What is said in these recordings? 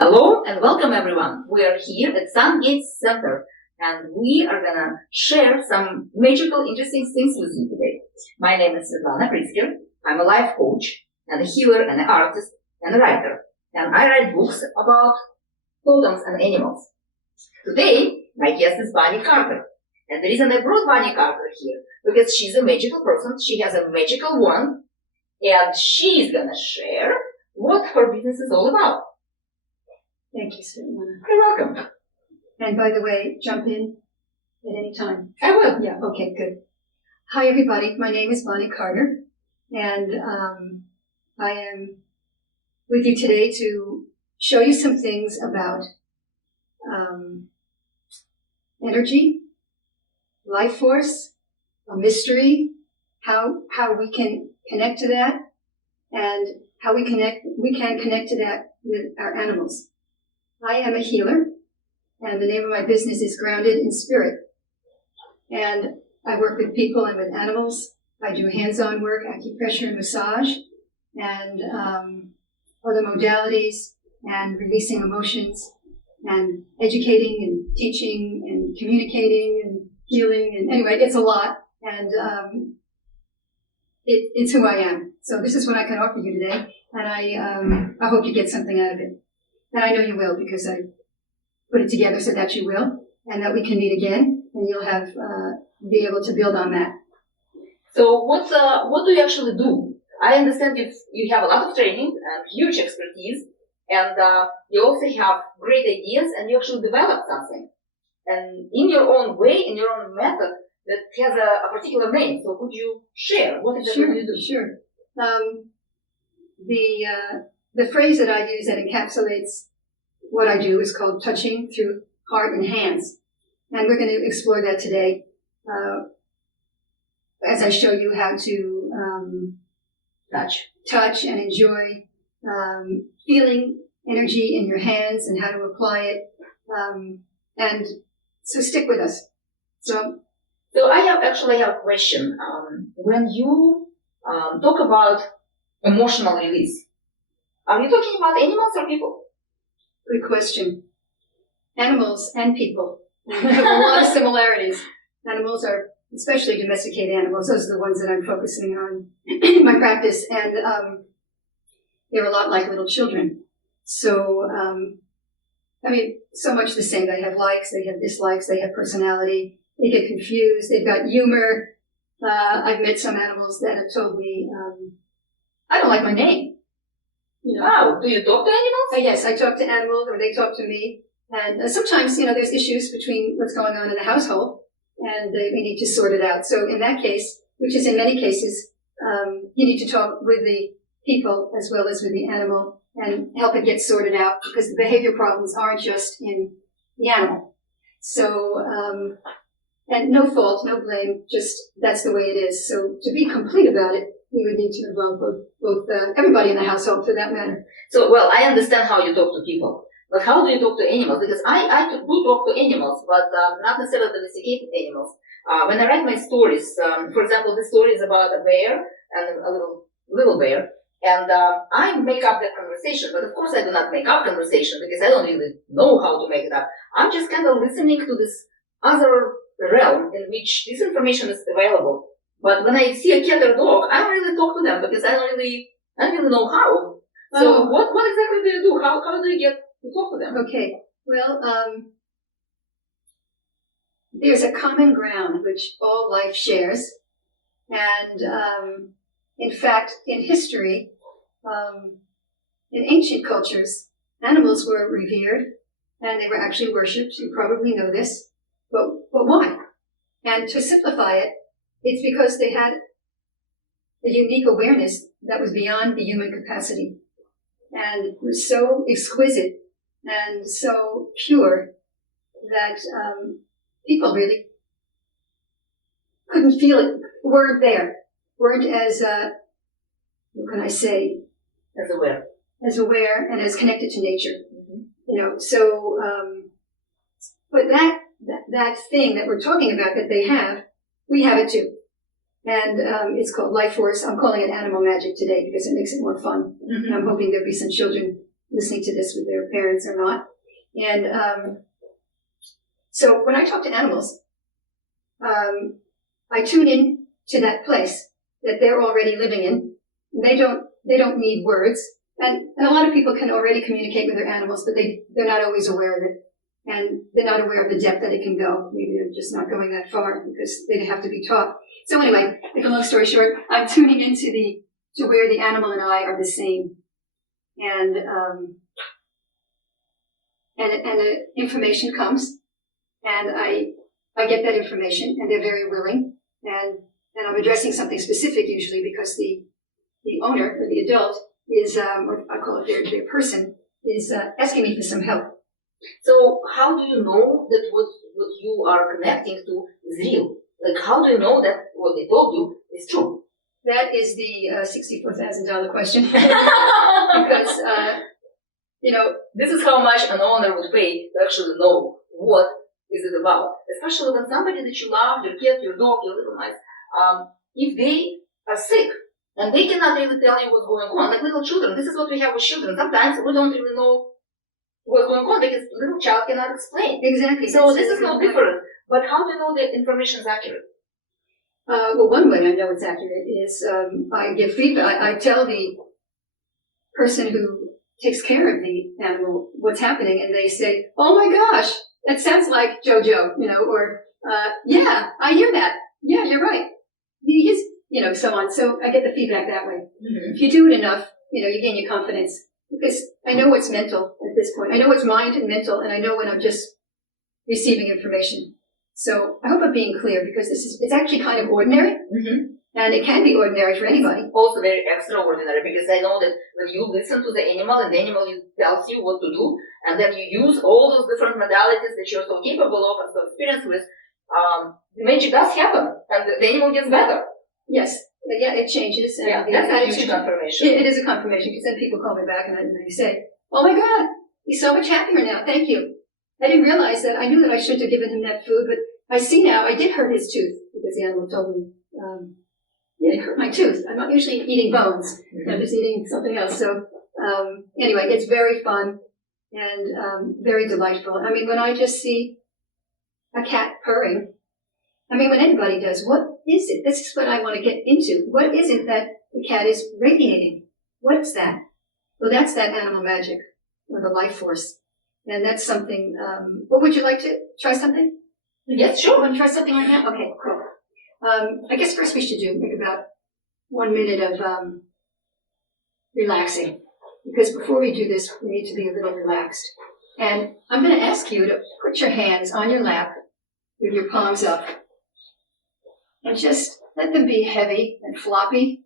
Hello and welcome everyone. We are here at Sun Gates Center and we are gonna share some magical, interesting things with you today. My name is Svetlana Pritzker. I'm a life coach and a healer and an artist and a writer. And I write books about totems and animals. Today, my guest is Bunny Carter. And the reason I brought Bunny Carter here, because she's a magical person. She has a magical wand and she's gonna share what her business is all about. Thank you, Svetlana. You're welcome. And by the way, jump in at any time. I will. Yeah, okay, good. Hi, everybody. My name is Bunny Carter, and I am with you today to show you some things about energy, life force, a mystery, how we can connect to that, and how we can connect to that with our animals. I am a healer, and the name of my business is Grounded in Spirit. And I work with people and with animals. I do hands-on work, acupressure and massage, and other modalities, and releasing emotions, and educating and teaching and communicating and healing. And anyway, it's a lot, and it's who I am. So this is what I can offer you today, and I hope you get something out of it. And I know you will, because I put it together so that you will, and that we can meet again, and you'll have be able to build on that. So what do you actually do? I understand you have a lot of training and huge expertise, and you also have great ideas, and you actually develop something, and in your own way, in your own method that has a particular name. So could you share what exactly you do? Sure. The phrase that I use that encapsulates what I do is called touching through heart and hands. And we're going to explore that today as I show you how to touch and enjoy feeling energy in your hands and how to apply it. And so stick with us. So I have a question. When you talk about emotional release, are you talking about animals or people? Good question. Animals and people have a lot of similarities. Animals are, especially domesticated animals, those are the ones that I'm focusing on in my practice, and they're a lot like little children. So, so much the same. They have likes, they have dislikes, they have personality, they get confused, they've got humor. I've met some animals that have told me, I don't like my name. Wow, do you talk to animals? Yes, I talk to animals, or they talk to me. And sometimes, there's issues between what's going on in the household, and we need to sort it out. So in that case, which is in many cases, you need to talk with the people as well as with the animal and help it get sorted out, because the behavior problems aren't just in the animal. So, and no fault, no blame, just that's the way it is. So to be complete about it, we would need to involve both everybody in the household, for that matter. So, well, I understand how you talk to people, but how do you talk to animals? Because I do talk to animals, but not necessarily domesticated animals. When I write my stories, for example, the story is about a bear and a little bear, and I make up that conversation. But of course, I do not make up conversation because I don't really know how to make it up. I'm just kind of listening to this other realm in which this information is available. But when I see a cat or dog, I don't really talk to them because I don't really know how. So what exactly do you do? How do you get to talk to them? Okay. Well, there's a common ground which all life shares. And in fact, in history, in ancient cultures, animals were revered and they were actually worshipped. You probably know this. But why? And to simplify it, it's because they had a unique awareness that was beyond the human capacity, and it was so exquisite and so pure that people really couldn't feel it, weren't as, what can I say? As aware and as connected to nature. Mm-hmm. So, but that thing that we're talking about that they have, we have it too. And it's called life force. I'm calling it animal magic today because it makes it more fun. Mm-hmm. And I'm hoping there'll be some children listening to this with their parents or not. And so when I talk to animals, I tune in to that place that they're already living in. They don't need words. And a lot of people can already communicate with their animals, but they're not always aware of it. And they're not aware of the depth that it can go. Maybe they're just not going that far because they have to be taught. So anyway, make a long story short, I'm tuning into to where the animal and I are the same. And the information comes, and I get that information, and they're very willing, and I'm addressing something specific usually because the owner or the adult is, or I call it their person, is asking me for some help. So how do you know that what you are connecting to is real? Like, how do you know that what they told you is true? That is the $64,000 question. Because, this is how much an owner would pay to actually know what is it about. Especially when somebody that you love, your cat, your dog, your little mice, if they are sick and they cannot really tell you what's going on, like little children, this is what we have with children. Sometimes we don't really know what's going on because little child cannot explain. Exactly. So this is no different. But how do you know the information is accurate? Well, one way I know it's accurate is I give feedback. I tell the person who takes care of the animal what's happening, and they say, "Oh my gosh, that sounds like JoJo," or "Yeah, I hear that. Yeah, you're right. He is," so on. So I get the feedback that way. Mm-hmm. If you do it enough, you gain your confidence because I know what's mental at this point. I know what's mind and mental, and I know when I'm just receiving information. So I hope I'm being clear because it's actually kind of ordinary, and it can be ordinary for anybody. Also very extraordinary because I know that when you listen to the animal and the animal tells you what to do, and then you use all those different modalities that you're so capable of and so experienced with, the magic does happen and the animal gets better. Yes. Yeah, it changes. And yeah, that's a huge confirmation. It is a confirmation because then people call me back and they say, "Oh my God, he's so much happier now. Thank you. I didn't realize that. I knew that I shouldn't have given him that food, but I see now I did hurt his tooth because the animal told me, it hurt my tooth. I'm not usually eating bones. I'm just eating something else." So anyway, it's very fun and very delightful. I mean, when I just see a cat purring, when anybody does, what is it? This is what I want to get into. What is it that the cat is radiating? What is that? Well, that's that animal magic or the life force. And that's something, what would you like to try something? Yes, sure. Want to try something right now? Okay, cool. I guess first we should make about 1 minute of relaxing. Because before we do this, we need to be a little relaxed. And I'm going to ask you to put your hands on your lap with your palms up. And just let them be heavy and floppy.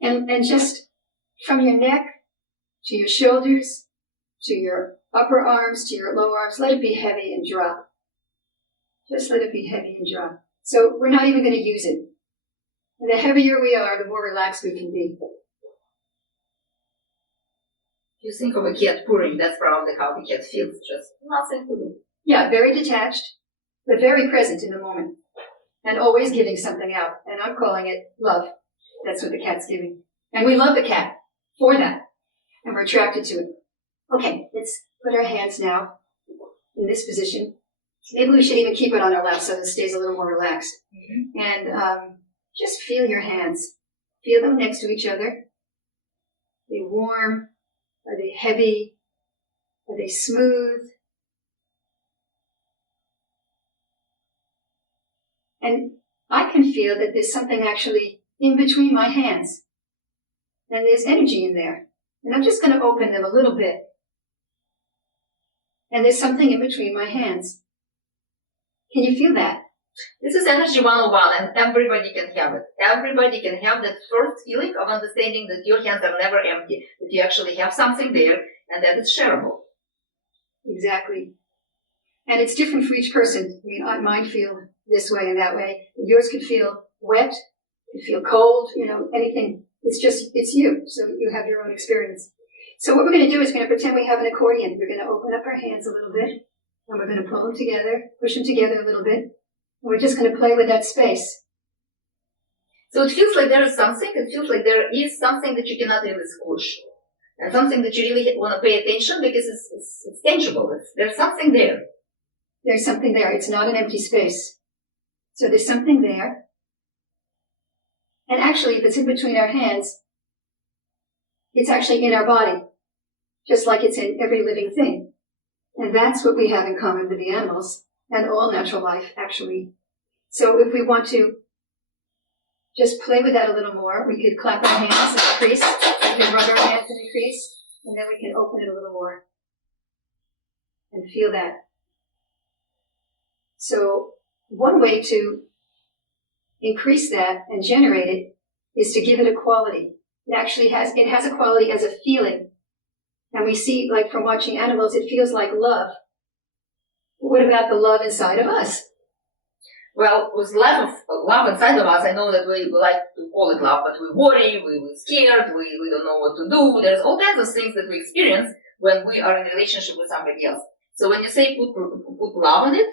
And just from your neck to your shoulders, to your upper arms, to your lower arms, let it be heavy and drop. Just let it be heavy and drop. So we're not even going to use it. And the heavier we are, the more relaxed we can be. You think of a cat purring, that's probably how the cat feels, just nothing to do. Yeah, very detached, but very present in the moment. And always giving something out. And I'm calling it love. That's what the cat's giving. And we love the cat for that. And we're attracted to it. Okay, let's put our hands now in this position. Maybe we should even keep it on our lap so it stays a little more relaxed. And just feel your hands. Feel them next to each other. Are they warm? Are they heavy? Are they smooth? And I can feel that there's something actually in between my hands. And there's energy in there. And I'm just going to open them a little bit. And there's something in between my hands. Can you feel that? This is energy 101 and everybody can have it. Everybody can have that first feeling of understanding that your hands are never empty, that you actually have something there and that it's shareable. Exactly. And it's different for each person. Mine feel this way and that way. Yours could feel wet, could feel cold, anything. It's you. So you have your own experience. So what we're going to do is we're going to pretend we have an accordion. We're going to open up our hands a little bit. And we're going to pull them together, push them together a little bit. And we're just going to play with that space. So it feels like there is something. It feels like there is something that you cannot really squish. and something that you really want to pay attention because it's tangible. There's something there. There's something there. It's not an empty space. So there's something there. And actually, if it's in between our hands, it's actually in our body, just like it's in every living thing. And that's what we have in common with the animals and all natural life, actually. So if we want to just play with that a little more, we could clap our hands and increase. We can rub our hands and increase, and then we can open it a little more and feel that. So one way to increase that and generate it is to give it a quality. It actually has a quality as a feeling. And we see, like from watching animals, it feels like love. What about the love inside of us? Well, with love inside of us, I know that we like to call it love, but we worry, we're scared, we don't know what to do. There's all kinds of things that we experience when we are in a relationship with somebody else. So when you say put love on it,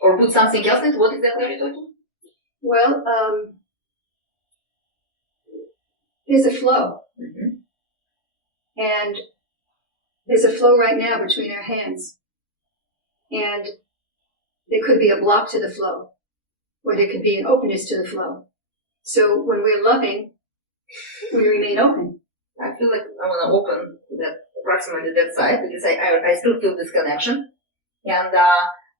or put something else in it, what exactly are you talking? Well, there's a flow. Mm-hmm. And there's a flow right now between our hands. And there could be a block to the flow, or there could be an openness to the flow. So when we're loving, we remain open. I feel like I want to open approximately that side, because I still feel this connection. And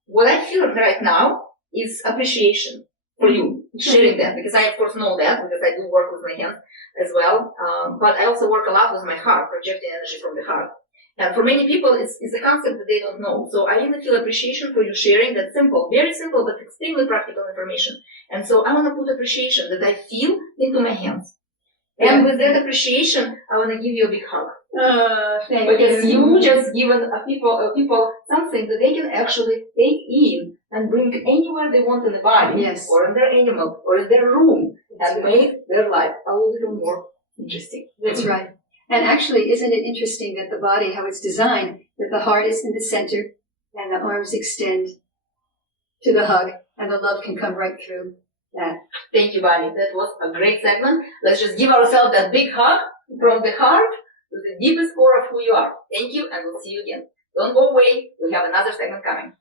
what I feel right now is appreciation for you, sharing that, because I of course know that, because I do work with my hands as well, but I also work a lot with my heart, projecting energy from the heart. And for many people, it's a concept that they don't know. So I really feel appreciation for you sharing that simple, very simple, but extremely practical information. And so I want to put appreciation that I feel into my hands. And with that appreciation, I want to give you a big hug. Thank because you. you just given people something that they can actually take in and bring anywhere they want in the body, yes, or in their animal, or in their room, and make their life a little more interesting. That's right. And actually, isn't it interesting that the body, how it's designed, that the heart is in the center and the arms extend to the hug, and the love can come right through that. Thank you, Bonnie. That was a great segment. Let's just give ourselves that big hug from the heart to the deepest core of who you are. Thank you, and we'll see you again. Don't go away. We have another segment coming.